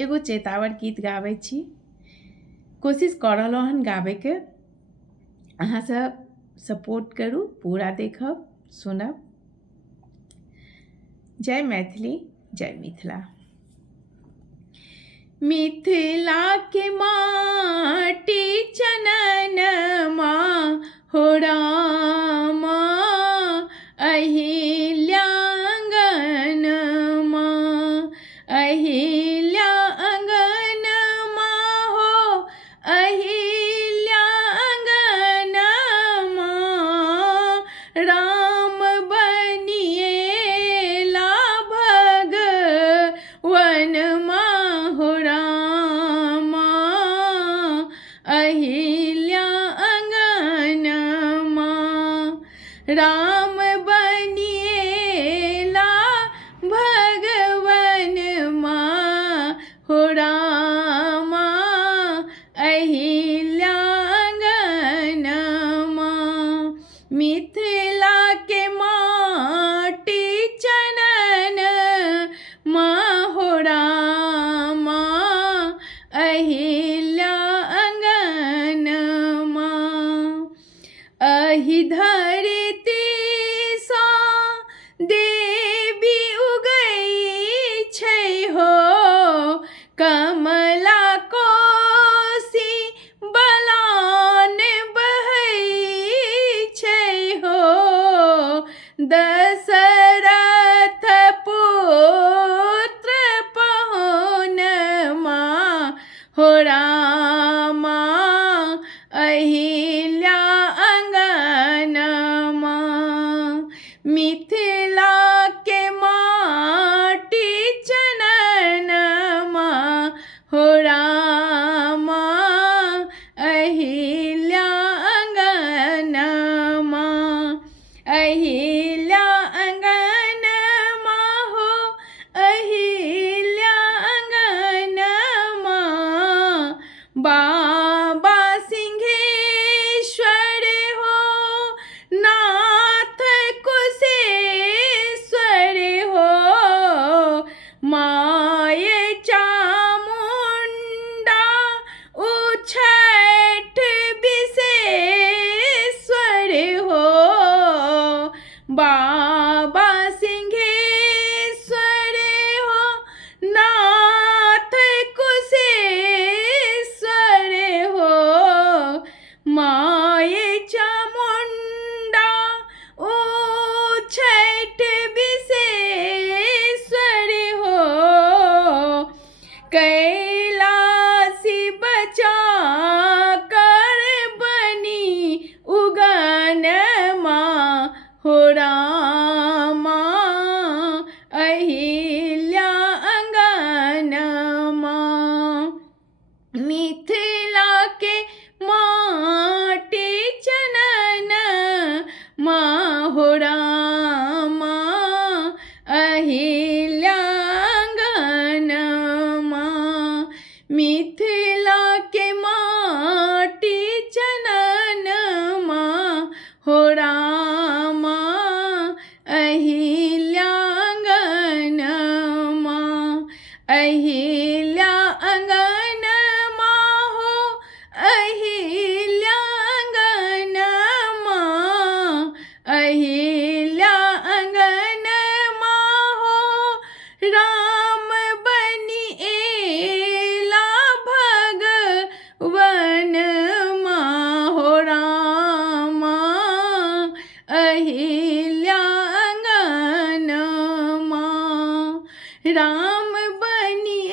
एगो चेतावर गीत गाबै छी। कोशिश कऽ रहलहुँ हन गाबैके। अहाँ सब सपोर्ट करू, पूरा देखब, सुनब। जय मैथिली, जय मिथिला। मिथिला के माटी चननमा हो रामा, अहिल्या अंगनमा, अहिल्या अंगनमा हो, अहिल्या अंगनमा, राम बनिएला भगवनमा हो रामा, अहिल्या अंगनमा, राम बनिएला भगवनमा हो रामा, अहिल्या अंगनमा। मिथिला के माटी चननमा हो रामा, अहिल्या अंगनमा, अहि धरती सा देवी उगै छै हो, कमला कोसी बलान बहै छै हो, दशरथ पुत्र पहुनमा हो रामा, अहिल्या अंगनमा। मिथिला के माटी चननमा हो रामा, अहिल्या अंगनमा, अहिल्या अंगनमा हो, अहिल्या अंगनमा, बाबा सिंहेश्वर हो, नाथ कुशेश्वर हो, माय चामुंडा उछठ विशेश्वर हो, बाबा सिंहेश्वर हो, नाथ कुशेश्वर हो, माय चामुंडा उछठ विशेश्वर हो, कैलासी बचा कर बनी उगनमा हो रामा, अहिल्या अंगनमा। मिथिला के माटी चननमा हो रामा, अहिल्या अंगनमा। मिथिला के माटी चननमा हो रामा, अहिल्या अंगनमा, अहिल्या अंगनमा हो, अहिल्या अंगनमा, अहिल्या अंगनमा हो, राम बनिएला भगवनमा हो रामा, अहिल्या अंगनमा, राम बनिएला